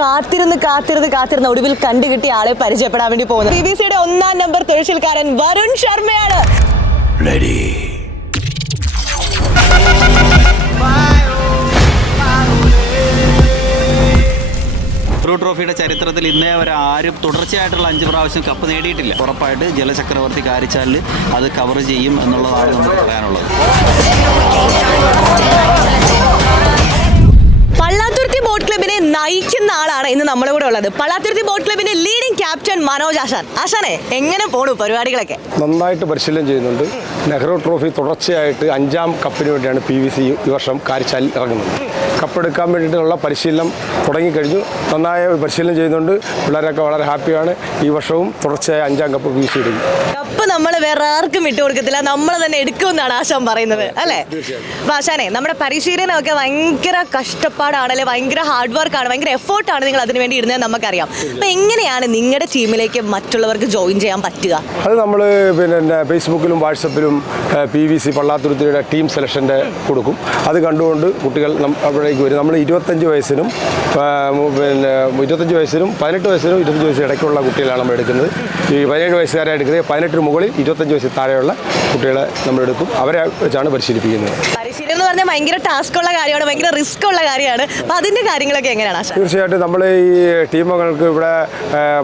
കാത്തിരുന്ന് കാത്തിരുന്ന് കാത്തിരുന്ന് ഒടുവിൽ കണ്ടുകിട്ടിയ ആളെ പരിചയപ്പെടാൻ വേണ്ടി പോകുന്നത് ബി ബി സിയുടെ ഒന്നാം നമ്പർ തൊഴിൽക്കാരൻ വരുൺ ശർമ്മയാണ്. നെഹ്റു ട്രോഫിയുടെ ചരിത്രത്തിൽ ഇന്നേ വരെ ആരും തുടർച്ചയായിട്ടുള്ള അഞ്ച് പ്രാവശ്യം കപ്പ് നേടിയിട്ടില്ല. ഉറപ്പായിട്ട് ജലചക്രവർത്തി കാരിച്ചാലിൽ അത് കവർ ചെയ്യും എന്നുള്ളതാണ് നമുക്ക് പറയാനുള്ളത്. പള്ളാത്തുരുത്തി ബോട്ട് ക്ലബിനെ നയിക്കുന്ന ആളാണ് ഇന്ന് നമ്മുടെ കൂടെ ഉള്ളത്. പള്ളാത്തുരുത്തി ബോട്ട് ക്ലബിന്റെ ലീഡിംഗ് ക്യാപ്റ്റൻ മനോജ് ആശാൻ. ആശാനെ എങ്ങനെ പോണു പരിപാടികളൊക്കെ? നന്നായിട്ട് പരിശീലനം ചെയ്യുന്നുണ്ട്. നെഹ്റു ട്രോഫി തുടർച്ചയായിട്ട് അഞ്ചാം കപ്പിന് വേണ്ടിയാണ് പി വി സി ഈ വർഷം കാരിച്ചാലിൽ ഇറങ്ങുന്നത് കപ്പെടുക്കാൻ വേണ്ടിയിട്ടുള്ള പരിശീലനം തുടങ്ങിക്കഴിഞ്ഞു. നന്നായ പരിശീലനം ചെയ്യുന്നുണ്ട്. പിള്ളേരൊക്കെ വളരെ ഹാപ്പിയാണ്. ഈ വർഷവും തുടർച്ചയായ അഞ്ചാം കപ്പ് വീശി എടുക്കും. കപ്പ് നമ്മൾ വേറെ ആർക്കും ഇട്ട് കൊടുക്കത്തില്ല. നമ്മൾ തന്നെ എടുക്കുമെന്നാണ് ആശാൻ പറയുന്നത്. അല്ലേ? ആശാനെ നമ്മുടെ പരിശീലനമൊക്കെ ഭയങ്കര കഷ്ടപ്പാടാണ് അല്ലെ ഭയങ്കര ഹാർഡ് വർക്കാണ് ഭയങ്കര ആണ് നിങ്ങൾ അതിന് വേണ്ടി ഇടുന്നത് നമുക്കറിയാം. അപ്പൊ എങ്ങനെയാണ് നിങ്ങളുടെ ടീമിലേക്ക് മറ്റുള്ളവർക്ക് ജോയിൻ ചെയ്യാൻ പറ്റുക? അത് നമ്മൾ പിന്നെ ഫേസ്ബുക്കിലും വാട്സപ്പിലും പി വി സി പള്ളാത്തുരുത്തിയുടെ ടീം സെലക്ഷന്റെ കൊടുക്കും. അത് കണ്ടുകൊണ്ട് കുട്ടികൾ നം- അവിടേക്ക് വരും. നമ്മൾ ഇരുപത്തഞ്ച് വയസ്സിനും പിന്നെ ഇരുപത്തഞ്ച് വയസ്സിനും പതിനെട്ട് വയസ്സിനും ഇരുപത്തഞ്ച് വയസ്സിന് ഇടയ്ക്കുള്ള കുട്ടികളാണ് നമ്മൾ എടുക്കുന്നത്. ഈ പതിനേഴ് വയസ്സുകാരെ എടുക്കുന്നത്. പതിനെട്ടിന് മുകളിൽ ഇരുപത്തഞ്ച് വയസ്സിൽ താഴെയുള്ള കുട്ടികളെ നമ്മൾ എടുക്കും. അവരെ വെച്ചാണ് പരിശീലിപ്പിക്കുന്നത്. പറഞ്ഞാൽ ഭയങ്കര ടാസ്ക് ഉള്ള കാര്യമാണ് ഭയങ്കര റിസ്ക് ഉള്ള കാര്യമാണ്. അപ്പൊ അതിന്റെ കാര്യങ്ങളൊക്കെ എങ്ങനെയാണ് തീർച്ചയായിട്ടും നമ്മൾ ഈ ടീമുകൾക്ക് ഇവിടെ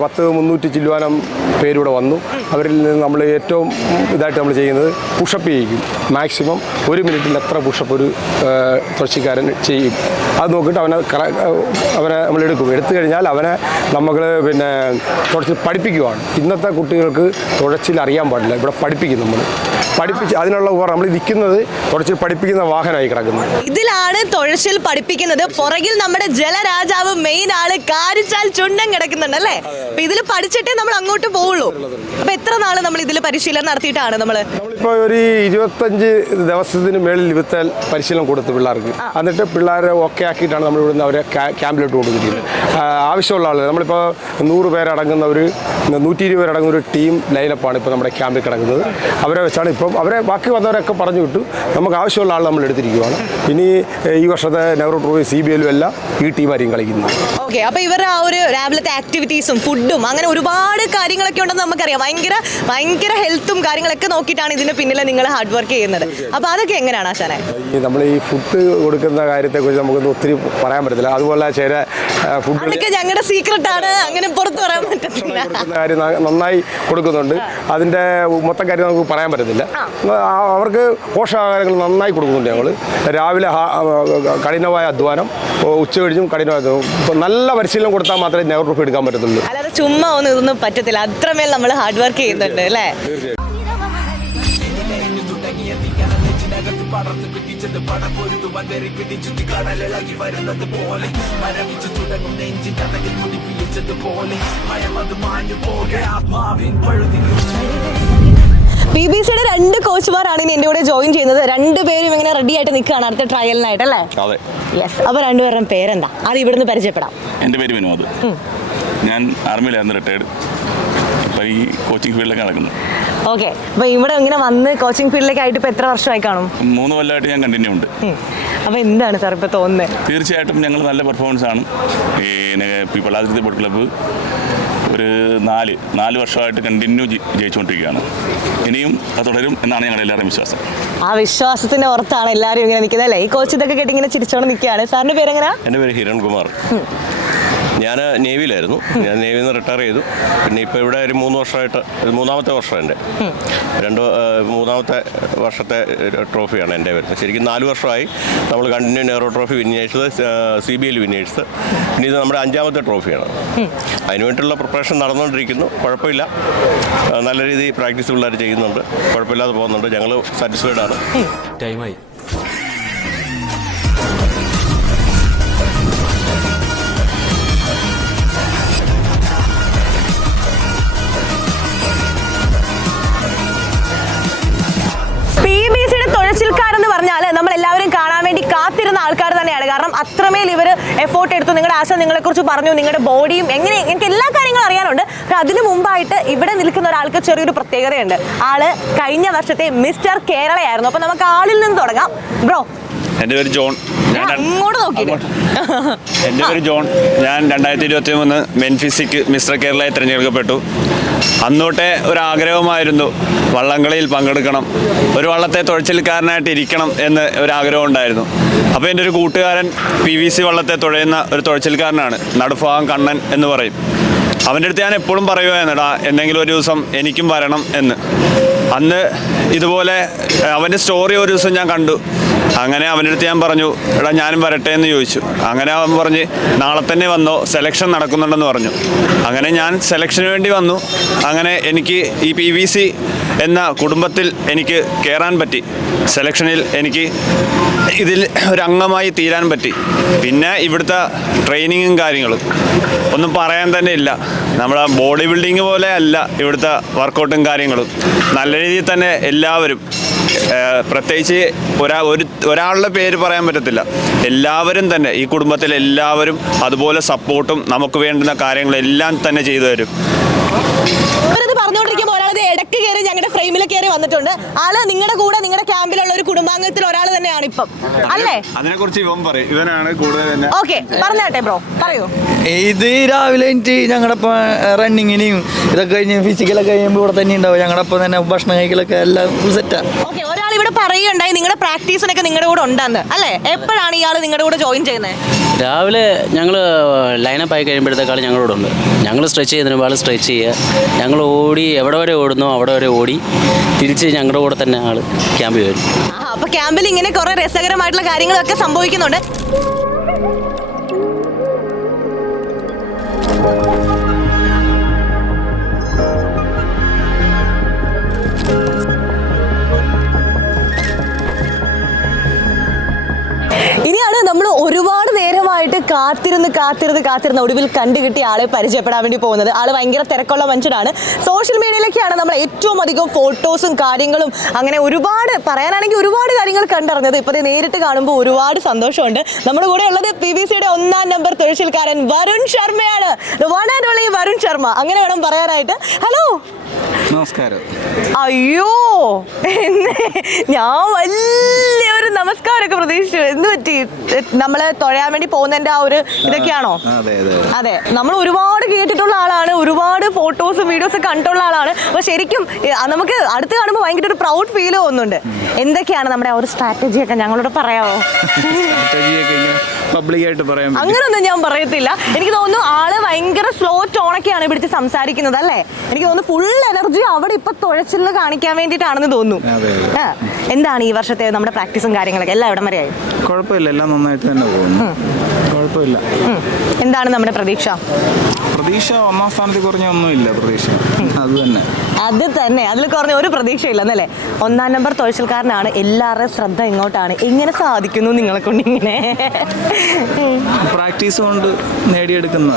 പത്ത് മുന്നൂറ്റി ചില്ലുവാനം പേരിവിടെ വന്നു. അവരിൽ നിന്ന് നമ്മൾ ഏറ്റവും ഇതായിട്ട് നമ്മൾ ചെയ്യുന്നത് പുഷപ്പ് ചെയ്യിക്കും. മാക്സിമം ഒരു മിനിറ്റിൽ എത്ര പുഷപ്പ് ഒരു തുളസിക്കാരൻ ചെയ്യും. അത് നോക്കിയിട്ട് അവനെ അവനെ നമ്മൾ എടുക്കും. എടുത്തു കഴിഞ്ഞാൽ അവനെ നമ്മൾ പിന്നെ തുളച്ചിൽ പഠിപ്പിക്കുവാണ്. ഇന്നത്തെ കുട്ടികൾക്ക് തുഴച്ചിൽ അറിയാൻ പാടില്ല. ഇവിടെ പഠിപ്പിക്കും നമ്മൾ പഠിപ്പിച്ച് അതിനുള്ള ഉപകരണം. നമ്മൾ നിൽക്കുന്നത് തുടച്ചിൽ പഠിപ്പിക്കുന്ന വാഹനമായി ഇതിലാണ് തുഴച്ചിൽ പഠിപ്പിക്കുന്നത്. പുറകിൽ നമ്മുടെ ജലരാജാവ് മെയിൻ ആൾ കാരിച്ചാൽ ചുണ്ടം കിടക്കുന്നുണ്ട് അല്ലേ? അപ്പൊ ഇതിൽ പഠിച്ചിട്ടേ നമ്മൾ അങ്ങോട്ട് പോവുള്ളൂ. അപ്പൊ എത്ര നാൾ നമ്മൾ ഇതിൽ പരിശീലനം നടത്തിയിട്ടാണ് നമ്മൾ? നമ്മളിപ്പോൾ ഒരു ഇരുപത്തഞ്ച് ദിവസത്തിന് മേളിൽ വിത്തൽ പരിശീലനം കൊടുത്തു പിള്ളേർക്ക്. എന്നിട്ട് പിള്ളേരെ ഓക്കെ ആക്കിയിട്ടാണ് നമ്മൾ ഇവിടുന്ന് അവരെ ക്യാ- ക്യാമ്പിലോട്ട് കൊടുത്തിരിക്കുന്നത് ആവശ്യമുള്ള ആളുകൾ നമ്മളിപ്പോൾ നൂറ് പേരടങ്ങുന്ന ഒരു നൂറ്റി ഇരുപത് പേരടങ്ങുന്ന ഒരു ടീം ലൈനപ്പാണ് ഇപ്പോൾ നമ്മുടെ ക്യാമ്പിൽ കിടക്കുന്നത്. അവരെ വെച്ചാണ് ഇപ്പം അവരെ ബാക്കി വന്നവരൊക്കെ പറഞ്ഞു വിട്ടു. നമുക്ക് ആവശ്യമുള്ള ആൾ നമ്മൾ എടുത്തിരിക്കുകയാണ് ഇനി ഈ വർഷത്തെ നെഹ്റു ട്രോഫി സി ബി എല്ലും എല്ലാം ഈ ടീമായിരിക്കും കളിക്കുന്നത്. ഓക്കെ അപ്പോൾ ഇവരുടെ ഒരു രാവിലത്തെ ആക്ടിവിറ്റീസും ഫുഡും അങ്ങനെ ഒരുപാട് കാര്യങ്ങളൊക്കെ ഉണ്ടെന്ന് നമുക്കറിയാം. ഭയങ്കര ഭയങ്കര ഹെൽത്തും കാര്യങ്ങളൊക്കെ നോക്കിയിട്ടാണ് ഇതിന് പിന്നിൽ നിങ്ങൾ ഹാർഡ് വർക്ക് ചെയ്യുന്നത്. അപ്പോൾ അതൊക്കെ എങ്ങനെയാണ് ആശാനെ? നമ്മൾ ഈ ഫുഡ് കൊടുക്കുന്ന കാര്യത്തെക്കുറിച്ച് നമുക്കൊന്നും ഒത്തിരി പറയാൻ പറ്റത്തില്ല. അതുപോലെ ചില ഫുഡ് ഞങ്ങളുടെ സീക്രട്ട് ആണ്. അങ്ങനെ പുറത്ത് പറയാൻ പറ്റത്തില്ല. കാര്യം നന്നായി കൊടുക്കുന്നുണ്ട്. അതിന്റെ മൊത്തം കാര്യം നമുക്ക് പറയാൻ പറ്റത്തില്ല. അവർക്ക് പോഷകാഹാരങ്ങൾ നന്നായി കൊടുക്കുന്നുണ്ട് ഞങ്ങൾ രാവിലെ കഠിനമായ അധ്വാനം ഉച്ച കഴിഞ്ഞും കഠിനമായ നല്ല പരിശീലനം കൊടുത്താൽ മാത്രമേ നെവർ പ്രൂഫ് എടുക്കാൻ പറ്റത്തുള്ളൂ. അല്ലാതെ ചുമ്മാ ഒന്നും ഇതൊന്നും പറ്റത്തില്ല. അത്രമേൽ നമ്മൾ ഹാർഡ് വർക്ക് ചെയ്യുന്നുണ്ട് അല്ലേ? ബി ബി സിയുടെ രണ്ട് കോച്ചുമാരാണ് ഇനി എന്റെ കൂടെ ജോയിൻ ചെയ്യുന്നത്. രണ്ടുപേരും ഇങ്ങനെ റെഡി ആയിട്ട് നിൽക്കുകയാണ് അടുത്ത ട്രയലിനായിട്ട് അല്ലേ? അതെ. യെസ് അപ്പോൾ രണ്ടുപേരുടെ പേരെന്താ? അത് ഇവിടുന്ന് പരിചയപ്പെടാം. എന്റെ പേര് വിനോദ് ഞാൻ ആർമിയിലായിരുന്നു റിട്ടയർഡ് ഈ കോച്ചിങ് ഫീൽഡിലേക്ക് നടക്കുന്നു. ഓക്കെ അപ്പോൾ ഇവിടെ ഇങ്ങനെ വന്ന് കോച്ചിങ് ഫീൽഡിലേക്ക് ആയിട്ട് ഇപ്പോൾ എത്ര വർഷമായി കാണും? മൂന്ന് കൊല്ലമായിട്ട് ഞാൻ കണ്ടിന്യൂ ഉണ്ട്. എന്താണ് സാർ തോന്നുന്നത്? തീർച്ചയായിട്ടും ഞങ്ങൾ നല്ല പെർഫോമൻസ് ആണ്. ഈ നെ- ബോട്ട് ക്ലബ്ബ് ഒരു നാല് നാല് വർഷമായിട്ട് കണ്ടിന്യൂ ജയിച്ചുകൊണ്ടിരിക്കുകയാണ്. ഇനിയും അത് തുടരും എന്നാണ് ഞങ്ങളുടെ എല്ലാവരുടെയും വിശ്വാസം. ആ വിശ്വാസത്തിന്റെ പുറത്താണ് എല്ലാവരും ഇങ്ങനെ നിൽക്കുന്നത് അല്ലേ? ഈ കോച്ച് ഇതൊക്കെ കേട്ടിങ്ങനെ ചിരിച്ചോണ്ട് നിൽക്കുകയാണ്. സാറിന്റെ പേരെങ്ങനെയാ എന്റെ പേര് ഹിരൺ കുമാർ ഞാൻ നേവിയിലായിരുന്നു. ഞാൻ നേവിയിൽ നിന്ന് റിട്ടയർ ചെയ്തു. പിന്നെ ഇപ്പോൾ ഇവിടെ ഒരു മൂന്ന് വർഷമായിട്ട് മൂന്നാമത്തെ വർഷം എന്റെ. രണ്ട് മൂന്നാമത്തെ വർഷത്തെ ട്രോഫിയാണ് എന്റെ വരുന്നത്. ശരിക്കും നാല് വർഷമായി നമ്മൾ continue Nehru trophy winners C B L winners പിന്നെ ഇത് നമ്മുടെ അഞ്ചാമത്തെ ട്രോഫിയാണ് അതിനുവേണ്ടിയുള്ള പ്രിപ്പറേഷൻ നടന്നുകൊണ്ടിരിക്കുന്നു. കുഴപ്പമില്ല. നല്ല രീതിയിൽ പ്രാക്ടീസ് പിള്ളേർ ചെയ്യുന്നുണ്ട്. കുഴപ്പമില്ലാതെ പോകുന്നുണ്ട്. ഞങ്ങൾ സാറ്റിസ്ഫൈഡ് ആണ്. ടൈമായി എന്ന് പറഞ്ഞാൽ നമ്മൾ എല്ലാവരും കാണാൻ വേണ്ടി കാത്തിരുന്ന ആൾക്കാർ തന്നെയാണ്. കാരണം അത്രമേൽ ഇവർ എഫോർട്ട് എടുത്തു. നിങ്ങളുടെ ആശ നിങ്ങളെ കുറിച്ച് പറഞ്ഞു. നിങ്ങളുടെ ബോഡിയും എങ്ങനെ എനിക്ക് എല്ലാ കാര്യങ്ങളും അറിയാനുണ്ട്. പക്ഷെ അതിനു മുമ്പായിട്ട് ഇവിടെ നിൽക്കുന്ന ഒരാൾക്ക് ചെറിയൊരു പ്രത്യേകതയുണ്ട്. ആൾ കഴിഞ്ഞ വർഷത്തെ മിസ്റ്റർ കേരളയായിരുന്നു. അപ്പൊ നമുക്ക് ആളിൽ നിന്ന് തുടങ്ങാം. ബ്രോ എന്റെ പേര് ജോൺ. ഞാൻ അങ്ങോട്ട് നോക്കിയിട്ട് എന്റെ പേര് ജോൺ. ഞാൻ രണ്ടായിരത്തി ഇരുപത്തി മൂന്ന് മെൻഫിസിക്ക് മിസ്റ്റർ കേരളയെ തിരഞ്ഞെടുക്കപ്പെട്ടു. അന്നോട്ടെ ഒരു ആഗ്രഹമായിരുന്നു വള്ളംകളിയിൽ പങ്കെടുക്കണം ഒരു വള്ളത്തെ തുഴച്ചിൽക്കാരനായിട്ട് ഇരിക്കണം എന്ന് ഒരു ആഗ്രഹം ഉണ്ടായിരുന്നു. അപ്പോൾ എന്റെ ഒരു കൂട്ടുകാരൻ പി വി സി വള്ളത്തെ തുഴയുന്ന ഒരു തുഴച്ചിൽക്കാരനാണ് നടുഭാഗം കണ്ണൻ എന്ന് പറയും. അവന്റെ അടുത്ത് ഞാൻ എപ്പോഴും പറയുമായിരുന്നടാ എന്തെങ്കിലും ഒരു ദിവസം എനിക്കും വരണം എന്ന്. അന്ന് ഇതുപോലെ അവന്റെ സ്റ്റോറി ഒരു ദിവസം ഞാൻ കണ്ടു. അങ്ങനെ അവന്റെ അടുത്ത് ഞാൻ പറഞ്ഞു എടാ ഞാനും വരട്ടെ എന്ന് ചോദിച്ചു. അങ്ങനെ അവൻ പറഞ്ഞ് നാളെ തന്നെ വന്നോ സെലക്ഷൻ നടക്കുന്നുണ്ടെന്ന് പറഞ്ഞു. അങ്ങനെ ഞാൻ സെലക്ഷന് വേണ്ടി വന്നു. അങ്ങനെ എനിക്ക് ഈ പി വി സി എന്ന കുടുംബത്തിൽ എനിക്ക് കയറാൻ പറ്റി. സെലക്ഷനിൽ എനിക്ക് ഇതിൽ ഒരു അംഗമായി തീരാൻ പറ്റി. പിന്നെ ഇവിടുത്തെ ട്രെയിനിങ്ങും കാര്യങ്ങളും ഒന്നും പറയാൻ തന്നെ ഇല്ല. നമ്മുടെ ബോഡി ബിൽഡിങ് പോലെ അല്ല ഇവിടുത്തെ വർക്കൗട്ടും കാര്യങ്ങളും. നല്ല രീതിയിൽ തന്നെ എല്ലാവരും പ്രത്യേകിച്ച് ഒരാ ഒരു ഒരാളുടെ പേര് പറയാൻ പറ്റത്തില്ല. എല്ലാവരും തന്നെ ഈ കുടുംബത്തിലെ എല്ലാവരും അതുപോലെ സപ്പോർട്ടും നമുക്ക് വേണ്ടുന്ന കാര്യങ്ങളെല്ലാം തന്നെ ചെയ്തു തരും. പറഞ്ഞുകൊണ്ടിരിക്കുമ്പോൾ ഒരാളത് ഇടയ്ക്ക് കയറി ഞങ്ങളുടെ ഫ്രെയിമിൽ കയറി വന്നിട്ടുണ്ട്. ആൾ നിങ്ങളുടെ കൂടെ നിങ്ങളുടെ ക്യാമ്പിലുള്ള ഒരു കുടുംബാംഗത്തിൽ ഒരാൾ തന്നെയാണ് ഇപ്പം. അല്ലേ? അതിനെക്കുറിച്ച് ഇവൻ പറയും. ഇവനാണ് കൂടുതൽ തന്നെ ഓക്കെ പറഞ്ഞാട്ടെ ബ്രോ പറയൂ. ഇത് രാവിലെ എനിക്ക് ഞങ്ങളുടെ റണ്ണിങ്ങിനെയും ഇതൊക്കെ കഴിഞ്ഞ് ഫിസിക്കലൊക്കെ കഴിയുമ്പോൾ ഇവിടെ തന്നെ ഉണ്ടാവും. ഞങ്ങളുടെ ഒപ്പം തന്നെ ഭക്ഷണം കഴിക്കലൊക്കെ എല്ലാം ഫുൾ സെറ്റാണ് ഓക്കെ ഒരാൾ ഇവിടെ പറയുകയുണ്ടായി നിങ്ങളുടെ പ്രാക്ടീസിനൊക്കെ നിങ്ങളുടെ കൂടെ ഉണ്ടെന്ന്. അല്ലേ? എപ്പോഴാണ് ഇയാൾ നിങ്ങളുടെ കൂടെ ജോയിൻ ചെയ്യുന്നത് രാവിലെ ഞങ്ങൾ ലൈനപ്പ് ആയി കഴിയുമ്പോഴത്തേക്കാൾ ഞങ്ങളോട് ഉണ്ട്. ഞങ്ങൾ സ്ട്രെച്ച് ചെയ്യുന്നതിന് മുമ്പ് സ്ട്രെച്ച് ചെയ്യുക. ഞങ്ങൾ ഓടി എവിടെ വരെ ഓടുന്നോ അവിടെ വരെ ഓടി തിരിച്ച് ഞങ്ങളുടെ കൂടെ തന്നെ ആൾ ക്യാമ്പിൽ വരും. അപ്പോൾ ക്യാമ്പിൽ ഇങ്ങനെ കുറേ രസകരമായിട്ടുള്ള കാര്യങ്ങളൊക്കെ സംഭവിക്കുന്നുണ്ട്. നമ്മൾ ഒരുപാട് നേരമായിട്ട് കാത്തിരുന്ന് കാത്തിരുന്ന് കാത്തിരുന്ന് ഒടുവിൽ കണ്ടു കിട്ടി ആളെ പരിചയപ്പെടാൻ വേണ്ടി പോകുന്നത്. ആൾ ഭയങ്കര തിരക്കുള്ള മനുഷ്യനാണ്. സോഷ്യൽ മീഡിയയിലേക്കാണ് നമ്മൾ ഏറ്റവും അധികം ഫോട്ടോസും കാര്യങ്ങളും അങ്ങനെ ഒരുപാട് പറയാനാണെങ്കിൽ ഒരുപാട് കാര്യങ്ങൾ കണ്ടറിഞ്ഞത്. ഇപ്പൊ ദേ നേരിട്ട് കാണുമ്പോൾ ഒരുപാട് സന്തോഷമുണ്ട്. നമ്മുടെ കൂടെ ഉള്ളത് പി ബി സിയുടെ ഒന്നാം നമ്പർ തൊഴിൽക്കാരൻ വരുൺ ശർമ്മയാണ്. One and only Varun Sharma. അങ്ങനെ വേണം പറയാനായിട്ട്. ഹലോ നമസ്കാരം. അയ്യോ എന്നെ ഞാൻ വലിയൊരു നമസ്കാരമൊക്കെ പ്രതീക്ഷിച്ചു. എന്ത് പറ്റി? നമ്മൾ തൊഴയാൻ വേണ്ടി പോകുന്നതിന്റെ ആ ഒരു ഇതൊക്കെയാണോ? അതെ നമ്മൾ ഒരുപാട് കേട്ടിട്ടുള്ള ആളാണ് ഒരുപാട് ഫോട്ടോസും വീഡിയോസും കണ്ടുള്ള ആളാണ്. അപ്പൊ ശരിക്കും നമുക്ക് അടുത്ത് കാണുമ്പോൾ ഭയങ്കര ഒരു പ്രൗഡ് ഫീൽ തോന്നുന്നുണ്ട്. എന്തൊക്കെയാണ് നമ്മുടെ ആ ഒരു സ്ട്രാറ്റജിയൊക്കെ ഞങ്ങളോട് പറയാമോ പബ്ലിക്കായിട്ട് പറയാൻ അങ്ങനൊന്നും ഞാൻ പറയത്തില്ല. എനിക്ക് തോന്നുന്നു ആൾ ഭയങ്കര സ്ലോ ടോണൊക്കെയാണ് പിടിച്ച് സംസാരിക്കുന്നത് അല്ലേ? എനിക്ക് തോന്നുന്നു ഫുൾ എനർജി അവിടെ ഇപ്പൊ തുഴച്ചിൽ കാണിക്കാൻ വേണ്ടിട്ടാണെന്ന് തോന്നുന്നു. ആ, എന്താണ് ഈ വർഷത്തെ നമ്മുടെ പ്രാക്ടീസും കാര്യങ്ങളൊക്കെ? എല്ലാം എവിടം വരെയായി? കുഴപ്പമില്ല എല്ലാം നന്നായിട്ട് തന്നെ പോകുന്നു. കുഴപ്പമില്ല. എന്താണ് നമ്മുടെ പ്രതീക്ഷ? പ്രതീക്ഷ ഒന്നാം സ്ഥാനത്ത് കുറഞ്ഞ ഒന്നുമില്ല പ്രതീക്ഷ. അത് തന്നെ. അത് തന്നെ. അതിൽ കുറഞ്ഞ ഒരു പ്രതീക്ഷയില്ല എന്നല്ലേ ഒന്നാം നമ്പർ തൊഴിച്ചിൽക്കാരനാണ് എല്ലാവരുടെയും ശ്രദ്ധ ഇങ്ങോട്ടാണ്. ഇങ്ങനെ സാധിക്കുന്നു നിങ്ങളെ കൊണ്ട് ഇങ്ങനെ? പ്രാക്ടീസ് കൊണ്ട് നേടിയെടുക്കുന്ന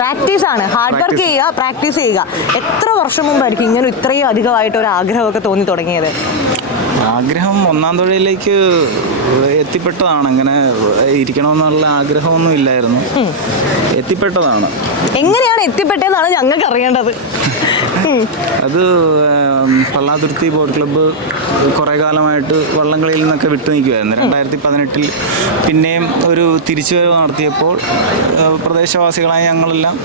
പ്രാക്ടീസ് ആണ്. ഹാർഡ് വർക്ക് ചെയ്യുക പ്രാക്ടീസ് ചെയ്യുക. എത്ര വർഷം മുമ്പായിരിക്കും ഇങ്ങനെ ഇത്രയും അധികമായിട്ട് ഒരു ആഗ്രഹമൊക്കെ തോന്നി തുടങ്ങിയത്? ആഗ്രഹം ഒന്നാം തൊഴിലേക്ക് എത്തിപ്പെട്ടതാണ്. അങ്ങനെ ഇരിക്കണമെന്നുള്ള ആഗ്രഹമൊന്നും ഇല്ലായിരുന്നു. എത്തിപ്പെട്ടതാണ്. എങ്ങനെയാണ് എത്തിപ്പെട്ടതെന്നാണ് ഞങ്ങൾക്ക് അറിയേണ്ടത്. അത് പള്ളാതുരുത്തി ബോട്ട് ക്ലബ്ബ് കുറേ കാലമായിട്ട് വള്ളംകളിയിൽ നിന്നൊക്കെ വിട്ടു നിൽക്കുമായിരുന്നു രണ്ടായിരത്തി പതിനെട്ടിൽ പിന്നെയും ഒരു തിരിച്ചുവരവ് നടത്തിയപ്പോൾ പ്രദേശവാസികളായ ഞങ്ങളെല്ലാം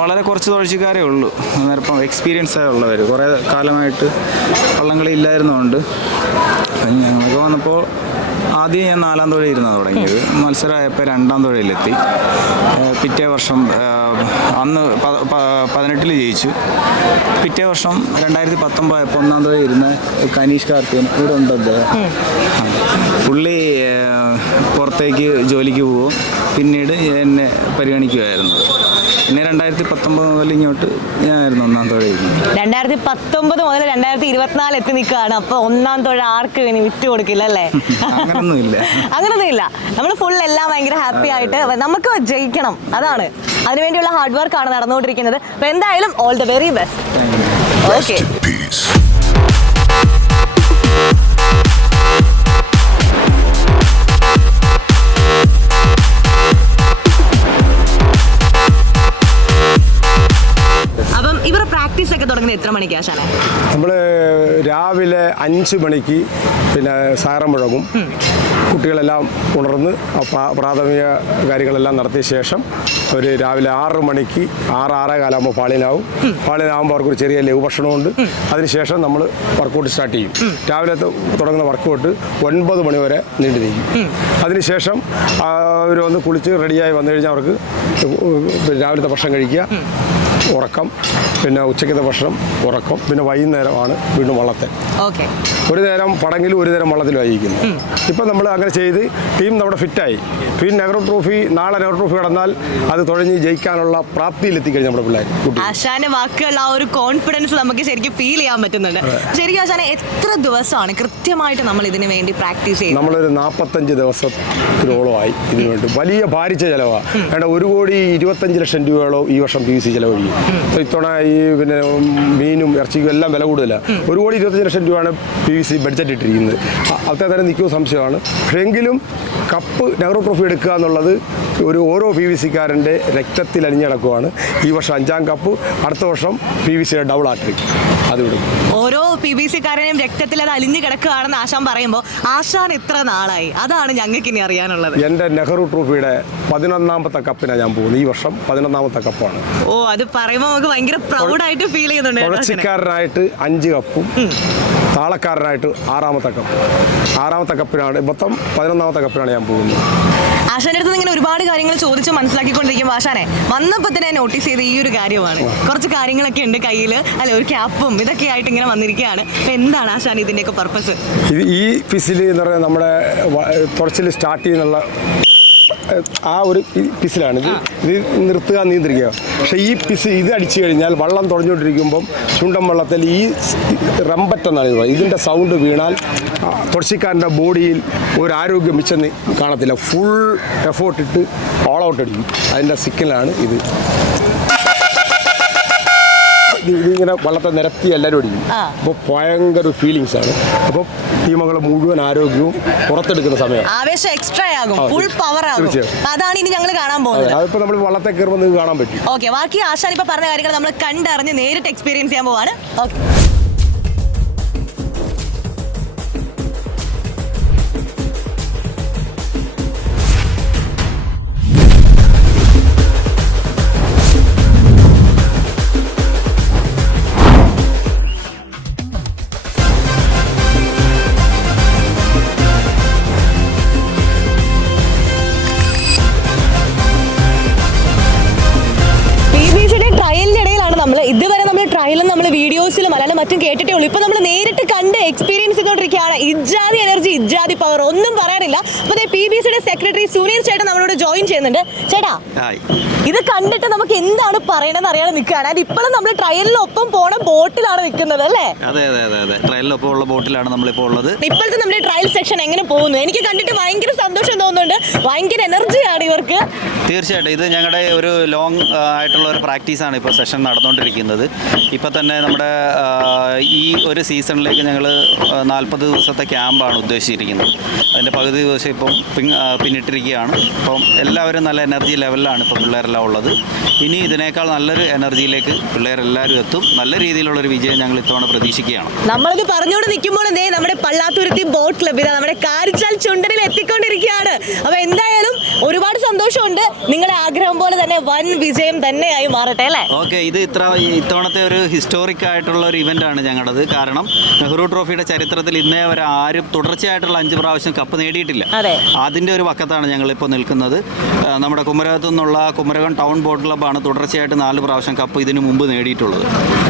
വളരെ കുറച്ച് തുഴച്ചിക്കാരേ ഉള്ളൂ. അന്നേരം എക്സ്പീരിയൻസ് ഉള്ളവർ കുറേ കാലമായിട്ട് വള്ളംകളി ഇല്ലായിരുന്നുകൊണ്ട് അപ്പം ഞങ്ങൾക്ക് വന്നപ്പോൾ ആദ്യം ഞാൻ നാലാം തുഴയിരുന്നാണ് തുടങ്ങിയത്. മത്സരമായപ്പോൾ രണ്ടാം തുഴയിലെത്തി പിറ്റേ വർഷം അന്ന് പതിനെട്ടിൽ ജയിച്ചു. പിറ്റേ വർഷം രണ്ടായിരത്തി പത്തൊമ്പതായപ്പോൾ ഒന്നാം തുഴ ഇരുന്ന കനീഷ് കാർത്തിയൻ ഇവിടെ ഉണ്ട് അദ്ദേഹം. പുള്ളി പുറത്തേക്ക് ജോലിക്ക് പോകും പിന്നീട് എന്നെ പരിഗണിക്കുമായിരുന്നു പിന്നെ രണ്ടായിരത്തി പത്തൊമ്പത് മുതൽ ഇങ്ങോട്ട് ഞാനായിരുന്നു ഒന്നാം തുഴ രണ്ടായിരത്തി പത്തൊമ്പത് മുതൽ രണ്ടായിരത്തി ഇരുപത്തിനാല് എത്തി നിൽക്കുകയാണ് അപ്പൊ ഒന്നാം തൊഴ ആർക്കും ഇനി വിട്ടു കൊടുക്കില്ല അല്ലേ? അങ്ങനൊന്നുമില്ല. അങ്ങനൊന്നും ഇല്ല നമ്മൾ ഫുൾ എല്ലാം ഭയങ്കര ഹാപ്പി ആയിട്ട് നമുക്ക് ജയിക്കണം. അതാണ്. അതിനുവേണ്ടിയുള്ള ഹാർഡ് വർക്ക് ആണ് നടന്നുകൊണ്ടിരിക്കുന്നത്. അപ്പൊ എന്തായാലും all the very best okay തുടങ്ങുന്നത് എത്ര മണിക്ക് ആശാനെ? നമ്മൾ രാവിലെ അഞ്ച് മണിക്ക് പിന്നെ സാരം മുഴങ്ങും. കുട്ടികളെല്ലാം ഉണർന്ന് പ്രാഥമിക കാര്യങ്ങളെല്ലാം നടത്തിയ ശേഷം ഒരു രാവിലെ ആറ് മണിക്ക് ആറ് ആറേ കാലാകുമ്പോൾ പാളിനാവും പാളിനാകുമ്പോൾ അവർക്കൊരു ചെറിയ ലഘുഭക്ഷണമുണ്ട് അതിനുശേഷം നമ്മൾ വർക്കൗട്ട് സ്റ്റാർട്ട് ചെയ്യും. രാവിലെ തുടങ്ങുന്ന വർക്കൗട്ട് ഒൻപത് മണി വരെ നീണ്ടു നിൽക്കും. അതിനുശേഷം അവർ വന്ന് കുളിച്ച് റെഡിയായി വന്നു കഴിഞ്ഞാൽ അവർക്ക് രാവിലത്തെ ഭക്ഷണം കഴിക്കുക. ഉറക്കം പിന്നെ ഉച്ചയ്ക്കത്തെ ഭക്ഷണം ഉറക്കം പിന്നെ വൈകുന്നേരമാണ് വീണ്ടും വള്ളത്തെ. ഓക്കെ. ഒരു നേരം പടങ്ങിലും ഒരു നേരം വള്ളത്തിലുമായിരിക്കുന്നു ഇപ്പം നമ്മൾ അങ്ങനെ ചെയ്ത് ടീം നമ്മുടെ ഫിറ്റായി. പിന്നെ നെഹ്റു ട്രോഫി നാളെ നെഹ്റു ട്രോഫി കടന്നാൽ അത് തുഴഞ്ഞ് ജയിക്കാനുള്ള പ്രാപ്തിയിലെത്തിക്കഴിഞ്ഞു നമ്മുടെ പിള്ളേർ ആശാന്റെ വാക്കുകൾ ആ ഒരു കോൺഫിഡൻസ് നമുക്ക് ശരിക്കും ഫീൽ ചെയ്യാൻ പറ്റുന്നുണ്ട്. ശരിക്കും ആശാനെ എത്ര ദിവസമാണ് കൃത്യമായിട്ട് നമ്മൾ ഇതിനു വേണ്ടി പ്രാക്ടീസ് ചെയ്യുന്നത് നമ്മളൊരു നാൽപ്പത്തഞ്ച് ദിവസത്തിനോളമായി ഇതിനു വേണ്ടി. വലിയ ഭാരിച്ച ചിലവാണ് വേണ്ട ഒരു കോടി ഇരുപത്തഞ്ച് ലക്ഷം രൂപയോളം ഈ വർഷം പി സി ചിലവഴിക്കും അപ്പോൾ ഇത്തവണ ഈ പിന്നെ മീനും ഇറച്ചിക്കും എല്ലാം വില കൂടുതലാണ് ഒരു കോടി ഇരുപത്തഞ്ച് ലക്ഷം രൂപയാണ് പി വി സി ബഡ്ജറ്റ് ഇട്ടിരിക്കുന്നത്. അത്ര നേരം നിൽക്കുമോ സംശയമാണ്. പക്ഷേങ്കിലും കപ്പ് നെഹ്റു ട്രോഫി എടുക്കുക എന്നുള്ളത് ഒരു ഓരോ പി വി സിക്കാരന്റെ രക്തത്തിൽ അലിഞ്ഞടക്കുവാണ് ഈ വർഷം അഞ്ചാം കപ്പ് അടുത്ത വർഷം പി വി സിയുടെ ഡബിൾ ആക്കി അത് വിടും. ഓരോ പി വി സിക്കാരനെയും രക്തത്തിൽ അത് അലിഞ്ഞു കിടക്കുകയാണെന്ന് ആശാൻ പറയുമ്പോൾ ആശാൻ എത്ര നാളായി? അതാണ് ഞങ്ങൾക്ക് ഇനി അറിയാനുള്ളത്. എന്റെ നെഹ്റു ട്രോഫിയുടെ പതിനൊന്നാമത്തെ കപ്പിനാണ് ഞാൻ പോകുന്നത്. ഈ വർഷം പതിനൊന്നാമത്തെ കപ്പാണ്. ഓ അത് പറയുമ്പോൾ നമുക്ക് ഭയങ്കര പ്രൗഡായിട്ട് ഫീൽ ചെയ്യുന്നുണ്ട് ആശാനെ. അഞ്ച് കപ്പും താളക്കാരനായിട്ട് ആറാമത്തെ കപ്പ് ആറാമത്തെ കപ്പിനാണ് മൊത്തം പതിനൊന്നാമത്തെ കപ്പിനാണ് ഞാൻ പോകുന്നത്. ആശാന്റെ അടുത്ത് ഇങ്ങനെ ഒരുപാട് കാര്യങ്ങൾ ചോദിച്ച് മനസ്സിലാക്കിക്കൊണ്ടിരിക്കുമ്പോൾ ആശാനെ വന്നപ്പോൾ തന്നെ നോട്ടീസ് ചെയ്ത ഈ ഒരു കാര്യമാണ്. കുറച്ച് കാര്യങ്ങളൊക്കെ ഉണ്ട് കയ്യിൽ അല്ല ഒരു ക്യാപ്പും ഇതൊക്കെ ആയിട്ട് ഇങ്ങനെ വന്നിരിക്കുകയാണ്. അപ്പം എന്താണ് ആശാൻ ഇതിന്റെയൊക്കെ പർപ്പസ് ഇത് ഈ ഫിസിൽ എന്ന് പറയുന്നത് നമ്മുടെ തുറച്ചിൽ സ്റ്റാർട്ട് ചെയ്യുന്നുള്ള ആ ഒരു പിസിലാണ്. ഇത് ഇത് നിർത്തുക നിയന്ത്രിക്കുക. പക്ഷേ ഈ പിസ് ഇത് അടിച്ചു കഴിഞ്ഞാൽ വള്ളം തുഴഞ്ഞുകൊണ്ടിരിക്കുമ്പം ചുണ്ടൻ വള്ളത്തിൽ ഈ റമ്പറ്റെന്നാണ് ഇത്. ഇതിന്റെ സൗണ്ട് വീണാൽ തുടച്ചിക്കാരന്റെ ബോഡിയിൽ ഒരു ആരോഗ്യം മിച്ചം നി- കാണത്തില്ല. ഫുൾ എഫേർട്ടിട്ട് ഓൾ ഔട്ട് അടിക്കും. അതിന്റെ സിഗ്നലാണ് ഇത്. ഇതിങ്ങനെ വള്ളത്തെ നിരത്തി എല്ലാവരും അടിക്കും. അപ്പോൾ ഭയങ്കര ഫീലിങ്സ് ആണ്. അപ്പോൾ ടീമുകൾ മുഴുവൻ ആരോഗ്യവും പുറത്തെടുക്കുന്ന സമയം ആവേശം എക്സ്ട്രാ ആകും. ഫുൾ പവർ ആകും. അതാണ് ഇനി ഞങ്ങൾ കാണാൻ പോകുന്നത്. അതിപ്പോൾ നമ്മൾ വള്ളത്തെ കയറുമ്പോൾ കാണാൻ പറ്റും. ഓക്കെ ബാക്കി ആശാൻ ഇപ്പൊ പറഞ്ഞ കാര്യങ്ങൾ നമ്മൾ കണ്ടറിഞ്ഞ് നേരിട്ട് എക്സ്പീരിയൻസ് ചെയ്യാൻ പോവാണ്. ഓക്കെ സുനീർ ചേട്ടൻ നമ്മളോട് ജോയിൻ ചെയ്യുന്നുണ്ട്. ചേട്ടാ ഇത് കണ്ടിട്ട് നമുക്ക് എന്താണ് പറയണെന്ന് അറിയാതെ നിൽക്കുകയാണ്. അത് ഇപ്പോഴും നമ്മൾ ട്രയലിനൊപ്പം പോണ ബോട്ടിലാണ് നിൽക്കുന്നത് അല്ലേ? അതെ അതെ അതെ അതെ. ട്രയലിനൊപ്പം ഉള്ള ബോട്ടിലാണ് നമ്മളിപ്പോൾ ഉള്ളത്. ഇപ്പോഴത്തെ നമ്മുടെ ട്രയൽ സെക്ഷൻ എങ്ങനെ പോകുന്നു? എനിക്ക് കണ്ടിട്ട് ഭയങ്കര സന്തോഷം തോന്നുന്നുണ്ട്. ഭയങ്കര എനർജിയാണ് ഇവർക്ക്. തീർച്ചയായിട്ടും. ഇത് ഞങ്ങളുടെ ഒരു ലോങ് ആയിട്ടുള്ള ഒരു പ്രാക്ടീസാണ് ഇപ്പോൾ സെഷൻ നടന്നുകൊണ്ടിരിക്കുന്നത്. ഇപ്പോൾ തന്നെ നമ്മുടെ ഈ ഒരു സീസണിലേക്ക് ഞങ്ങൾ നാൽപ്പത് ദിവസത്തെ ക്യാമ്പാണ് ഉദ്ദേശിച്ചിരിക്കുന്നത്. അതിന്റെ പകുതി ദിവസം ഇപ്പം പിന്നിട്ടിരിക്കുകയാണ്. അപ്പം എല്ലാവരും നല്ല എനർജി ലെവലിലാണ് ഇപ്പോൾ പിള്ളേരെല്ലാം ഉള്ളത്. ഇനി ഇതിനേക്കാൾ നല്ലൊരു എനർജിയിലേക്ക് പിള്ളേരെല്ലാവരും എത്തും. നല്ല രീതിയിലുള്ള ഒരു വിജയം ഞങ്ങൾ ഇത്തവണ പ്രതീക്ഷിക്കുകയാണ്. നമ്മളിത് പറഞ്ഞുകൊണ്ട് നിൽക്കുമ്പോൾ എന്തേ നമ്മുടെ പള്ളാത്തുരുത്തി ബോട്ട് ക്ലബ് ഇതാ നമ്മുടെ കാരിച്ചാൽ ചുണ്ടനിൽ എത്തിക്കൊണ്ടിരിക്കുകയാണ്. അപ്പോൾ എന്തായാലും ഒരുപാട് സന്തോഷമുണ്ട്. നിങ്ങളുടെ ആഗ്രഹം പോലെ തന്നെ വൻ വിജയം തന്നെയായി മാറട്ടെ അല്ലേ? ഓക്കെ ഇത് ഇത്ര ഇത്തവണത്തെ ഒരു ഹിസ്റ്റോറിക് ആയിട്ടുള്ള ഒരു ഇവന്റ് ആണ് ഞങ്ങളുടേത്. കാരണം നെഹ്റു ട്രോഫിയുടെ ചരിത്രത്തിൽ ഇന്നേ വരെ ആരും തുടർച്ചയായിട്ടുള്ള അഞ്ച് പ്രാവശ്യം കപ്പ് നേടിയിട്ടില്ല. അതെ. അതിന്റെ ഒരു പക്കത്താണ് ഞങ്ങളിപ്പോൾ നിൽക്കുന്നത്. നമ്മുടെ കുമരകത്തു നിന്നുള്ള കുമരകം ടൗൺ ബോട്ട് ക്ലബ്ബാണ് തുടർച്ചയായിട്ട് നാല് പ്രാവശ്യം കപ്പ് ഇതിനു മുമ്പ് നേടിയിട്ടുള്ളത്.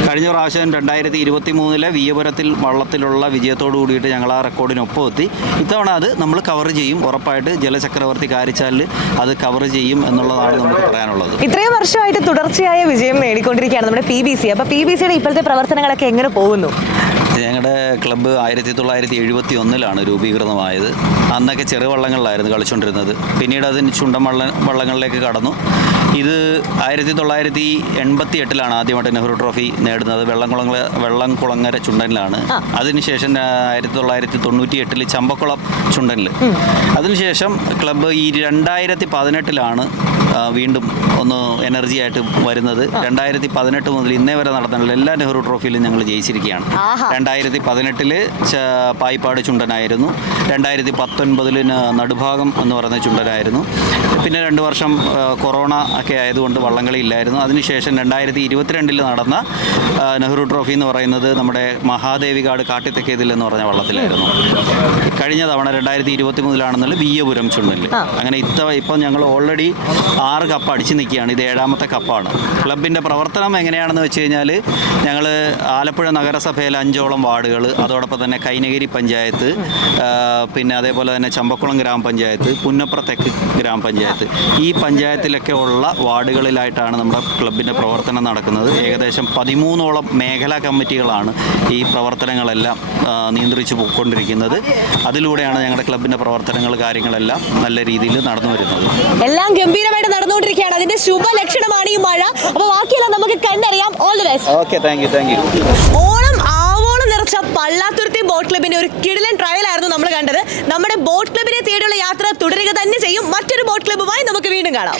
കഴിഞ്ഞ പ്രാവശ്യം രണ്ടായിരത്തി ഇരുപത്തി മൂന്നിലെ വിയപുരത്തിൽ വള്ളത്തിലുള്ള വിജയത്തോടു കൂടിയിട്ട് ഞങ്ങൾ ആ റെക്കോർഡിനൊപ്പം എത്തി. ഇത്തവണ അത് നമ്മൾ കവർ ചെയ്യും. ഉറപ്പായിട്ട് ജലചക്രവർത്തി കാരിച്ചാലിൽ അത് കവർ ചെയ്യും എന്നുള്ളതാണ് നമുക്ക് പറയാനുള്ളത്. ഇത്രയും വർഷമായിട്ട് തുടർച്ചയായ വിജയം നേടിക്കൊണ്ടിരിക്കുകയാണ് നമ്മുടെ പി ബി സി അപ്പോൾ പി ബി സിയുടെ ഇപ്പോഴത്തെ പ്രവർത്തനങ്ങളൊക്കെ എങ്ങനെ പോകുന്നു? ഞങ്ങളുടെ ക്ലബ്ബ് ആയിരത്തി തൊള്ളായിരത്തി എഴുപത്തി ഒന്നിലാണ് രൂപീകൃതമായത്. അന്നൊക്കെ ചെറുവള്ളങ്ങളിലായിരുന്നു കളിച്ചുകൊണ്ടിരുന്നത് പിന്നീട് അതിന് ചുണ്ടൻ വള്ള വള്ളങ്ങളിലേക്ക് കടന്നു. ഇത് ആയിരത്തി തൊള്ളായിരത്തി എൺപത്തി എട്ടിലാണ് ആദ്യമായിട്ട് നെഹ്റു ട്രോഫി നേടുന്നത്. വെള്ളംകുളങ്ങര വെള്ളംകുളങ്ങര ചുണ്ടനിലാണ്. അതിനുശേഷം ആയിരത്തി തൊള്ളായിരത്തി തൊണ്ണൂറ്റി എട്ടിൽ ചമ്പക്കുളം ചുണ്ടനിൽ അതിനുശേഷം ക്ലബ്ബ് ഈ രണ്ടായിരത്തി പതിനെട്ടിലാണ് വീണ്ടും ഒന്ന് എനർജി ആയിട്ട് വരുന്നത്. രണ്ടായിരത്തി പതിനെട്ട് മുതൽ ഇന്നേ വരെ നടന്നിട്ടുള്ള എല്ലാ നെഹ്റു ട്രോഫിയിലും ഞങ്ങൾ ജയിച്ചിരിക്കുകയാണ്. രണ്ടായിരത്തി പതിനെട്ടിൽ പായിപ്പാട് ചുണ്ടനായിരുന്നു. രണ്ടായിരത്തി പത്തൊൻപതിൽ നടുഭാഗം എന്ന് പറയുന്ന ചുണ്ടനായിരുന്നു. പിന്നെ രണ്ട് വർഷം കൊറോണ ഒക്കെ ആയതുകൊണ്ട് വള്ളംകളി ഇല്ലായിരുന്നു. അതിനുശേഷം രണ്ടായിരത്തി ഇരുപത്തിരണ്ടിൽ നടന്ന നെഹ്റു ട്രോഫി എന്ന് പറയുന്നത് നമ്മുടെ മഹാദേവി മഹാദേവികാട് കാട്ടിത്തെക്കേതിൽ എന്ന് പറഞ്ഞ വള്ളത്തിലായിരുന്നു. കഴിഞ്ഞ തവണ രണ്ടായിരത്തി ഇരുപത്തി മൂന്നിലാണെന്നുള്ള വിയ്യപുരം ചുണ്ടനിൽ അങ്ങനെ ഇത്തവ ഇപ്പം ഞങ്ങൾ ഓൾറെഡി ആറ് കപ്പ് അടിച്ചു നിൽക്കുകയാണ്. ഇത് ഏഴാമത്തെ കപ്പാണ് ക്ലബിന്റെ പ്രവർത്തനം എങ്ങനെയാണെന്ന് വെച്ച് കഴിഞ്ഞാൽ ഞങ്ങൾ ആലപ്പുഴ നഗരസഭയിലെ അഞ്ചോളം വാർഡുകൾ അതോടൊപ്പം തന്നെ കൈനഗിരി പഞ്ചായത്ത് പിന്നെ അതേപോലെ തന്നെ ചമ്പക്കുളം ഗ്രാമപഞ്ചായത്ത് പുന്നപ്ര തെക്ക് ഗ്രാമപഞ്ചായത്ത് ഈ പഞ്ചായത്തിലൊക്കെ ഉള്ള വാർഡുകളിലായിട്ടാണ് നമ്മുടെ ക്ലബിന്റെ പ്രവർത്തനം നടക്കുന്നത്. ഏകദേശം പതിമൂന്നോളം മേഖലാ കമ്മിറ്റികളാണ് ഈ പ്രവർത്തനങ്ങളെല്ലാം നിയന്ത്രിച്ചു പോയിക്കൊണ്ടിരിക്കുന്നത്. അതിലൂടെയാണ് ഞങ്ങളുടെ ക്ലബിന്റെ പ്രവർത്തനങ്ങൾ കാര്യങ്ങളെല്ലാം നല്ല രീതിയിൽ നടന്നു വരുന്നത്. എല്ലാം ഗംഭീരമായിട്ട് നടന്നുകൊണ്ടിരിക്കുകയാണ്. അതിന്റെ ശുഭലക്ഷണമാണ് ഈ മഴ. അപ്പോൾ ബാക്കിയെല്ലാം നമുക്ക് കണ്ടറിയാം. All the best okay thank you thank you Pallathuruthy boat ക്ലബിന്റെ ഒരു കിടിലൻ ട്രയൽ ആയിരുന്നു നമ്മൾ കണ്ടത്. നമ്മുടെ ബോട്ട് ക്ലബിനെ തേടിയുള്ള യാത്ര തുടരുക തന്നെ ചെയ്യും. മറ്റൊരു ബോട്ട് ക്ലബുമായി നമുക്ക് വീണ്ടും കാണാം.